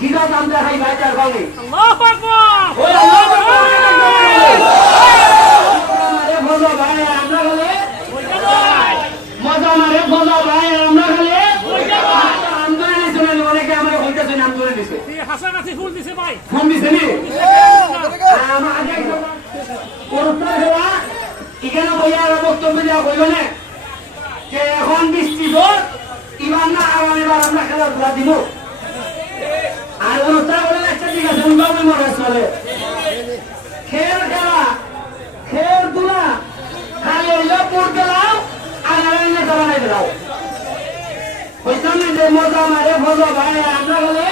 কিরা দাম দেখাই ভাই তার ভাঙি আল্লাহু আকবার ওই আল্লাহু আকবার আমারে বলো ভাই আমরা গেলে মজা মারে বলো ভাই আমরা গেলে আন্দোলনে শুনে অনেকে আমরা বলতেছি নাম করে দিছে হাসানাসি ফুল দিছে ভাই ফোন দিছে নি আমার আগে করতে হওয়া এখানে বইয়া বক্তব্য দেওয়া হইল না যে এখন বৃষ্টি জোর ইমান না আগামীবার আমরা খেলাধুলা দিব আর অনুষ্ঠান বলে একটা ঠিক আছে উন্নয়ন মনে চলে খেল খেলা খেল দুলা খালি হইল পড়তে লাও আর নেতা বানাই দিলাও বুঝতাম না যে মজা মারে ভজা ভাই আমরা হলে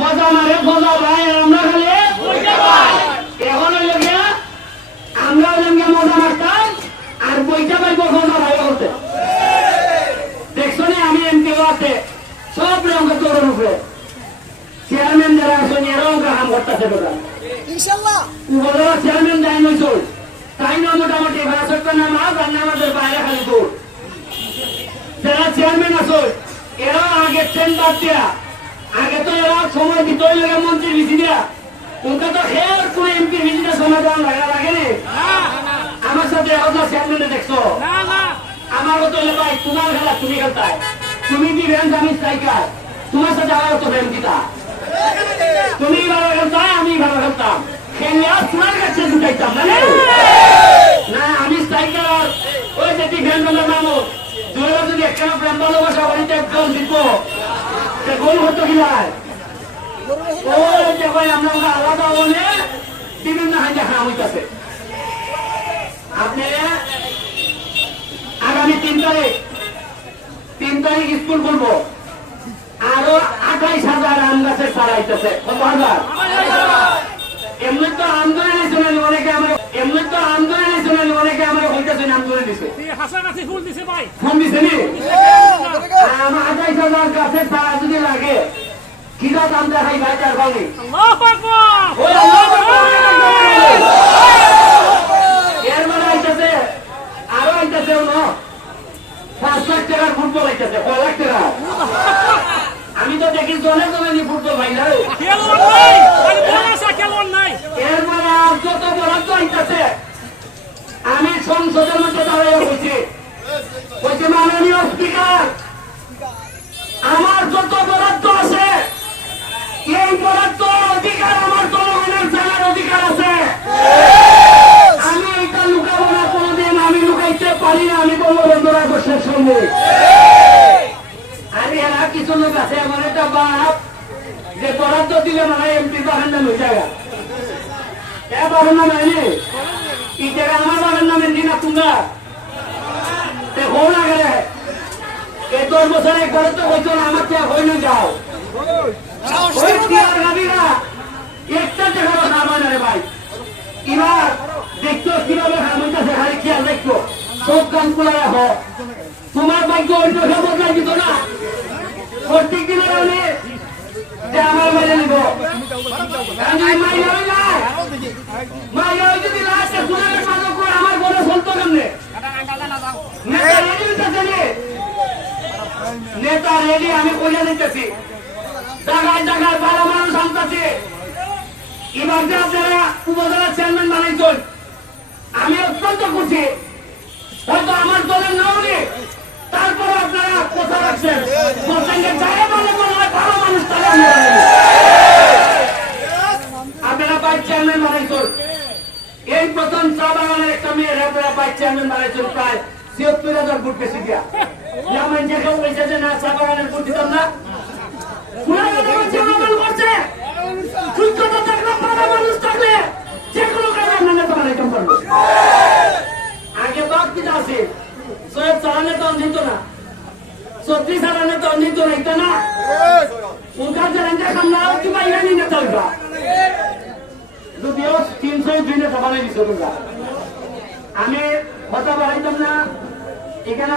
মজা মারে ভজা ভাই আমরা হলে এখন হইল গিয়া আমরা হইলাম গিয়া মজা মারতাম আর বইটা পাইব ভজা ভাই বলতে দেখছো না আমি এমপি আছে সব রঙে তোর উপরে চেয়ারম্যান যারা আছেন এরাও কাম করতেছে তোরা ইনশাআল্লাহ উপজেলা চেয়ারম্যান যাই নইছ তাই না মোটামুটি ভাষার নাম আর আমাদের বাইরে খালি তোর যারা চেয়ারম্যান আছো এরাও আগে ট্রেন বাদ দিয়া আগে তো এরা সময় দিতই লাগে মন্ত্রীর ভিসি দিয়া ওকে তো খেয়াল করে এমপি ভিসিটা সময় দেওয়া লাগে না আমার সাথে এখন চেয়ারম্যানে দেখছো আমার তো ভাই তোমার খেলা তুমি খেলতায় তুমি কি ব্যাংক আমি স্ট্রাইকার তোমার সাথে আমার তো ব্যাংক দিতা তুমি ভালো খেলতায় আমি ভালো খেলতাম খেলিয়া তোমার কাছে ঢুকাইতাম না আমি স্ট্রাইকার ওই যে ব্যাংক নামো দুর্গা যদি একখানা প্রেম ভালোবাসা বাড়িতে একদম জিতবো সে গোল হতো কি ভাই ওই যে ভাই আমরা আলাদা বলে বিভিন্ন হাইজা খাওয়া হইতেছে আপনি আগামী 3 তারিখ স্কুল খুলবো আরো 28,000 আম গাছের চারা আইতেছে কত হাজার এমনি তো আন্দোলনে শুনে অনেকে আমরা হইতেছে নাম করে দিছে হাসানাসি ফুল দিছে ভাই ফোন দিছে নি আমার 28,000 গাছের চারা যদি লাগে কিরা দাম দেখাই ভাই তার ভাঙি আল্লাহু আকবার ওই আল্লাহু আকবার এর মানে আইতেছে আরো আইতেছে 5 লাখ টাকার ফুটবল আইতেছে 5 লাখ টাকা আমি তো দেখি জনে ফুটবল ভাই না খেলোয়াড় নাই মানে বোনাসা খেলোয়াড় নাই এর মানে আর যত বরাদ্দ আইতেছে আমি সংসদের মধ্যে দাঁড়িয়ে বলছি বলছি মাননীয় স্পিকার আমার যত বরাদ্দ আছে এই বরাদ্দ অধিকার আমার জনগণের জানার অধিকার আছে আমি এটা লুকাবো না কোনোদিন আমি লুকাইতে পারি না আমি বলবো বন্ধুরা বসের সঙ্গে আরে এরা কিছু লোক আছে এমন একটা বাপ যে বরাদ্দ দিলে মানে এমপি বাহার নাম হয়ে যায় বাবার নাম হয়নি এই জায়গা আমার বাবার নাম এমপি না তোমরা হোক না গেলে এই 10 বছর একবারে তো হইতো না আমার চেয়ে হইলে যাও ওই টিয়ার গাড়িরা একটা জায়গা নাম হয় না রে ভাই এবার দেখতো কিভাবে হামিটাছে খালি খেয়াল দেখতো সব কান খোলা হোক তোমার ভাগ্য অন্য সব বদলাই দিত না প্রত্যেক দিনের আমি যে আমার মেরে নিব যদি লাস্টে সুনামের মাদক করে আমার বড় চলতো কেমনে নেতা রেডি আমি কইয়া দিতেছি জায়গায় জায়গায় ভালো মানুষ আনতেছি এবার যে আপনারা উপজেলা চেয়ারম্যান বানাইছেন আমি অত্যন্ত খুশি হয়তো আমার দলের নাও নেই তারপরে আপনারা কথা রাখছেন ভালো মানুষ তারা আপনারা ভাইস চেয়ারম্যান বানাইছেন এই প্রথম চা বাগানের একটা মেয়ের আপনারা ভাইস চেয়ারম্যান বানাইছেন প্রায় ৭৬,০০০ ভোট বেশি দিয়া যেমন যে কেউ বলছে যে না চা বাগানের ভোট দিতাম না আগে বাদ দিতে আছে সৈয়দ চালানে তো অঞ্জিত না ৩৬ চালানে তো অঞ্জিত না এটা না উনকার জেলেন্দ্র খান্না কি বাইরে নিয়ে চলবা যদিও ৩০২ নেতা বানাই দিছো তোমরা আমি কথা বাড়াইতাম না এখানে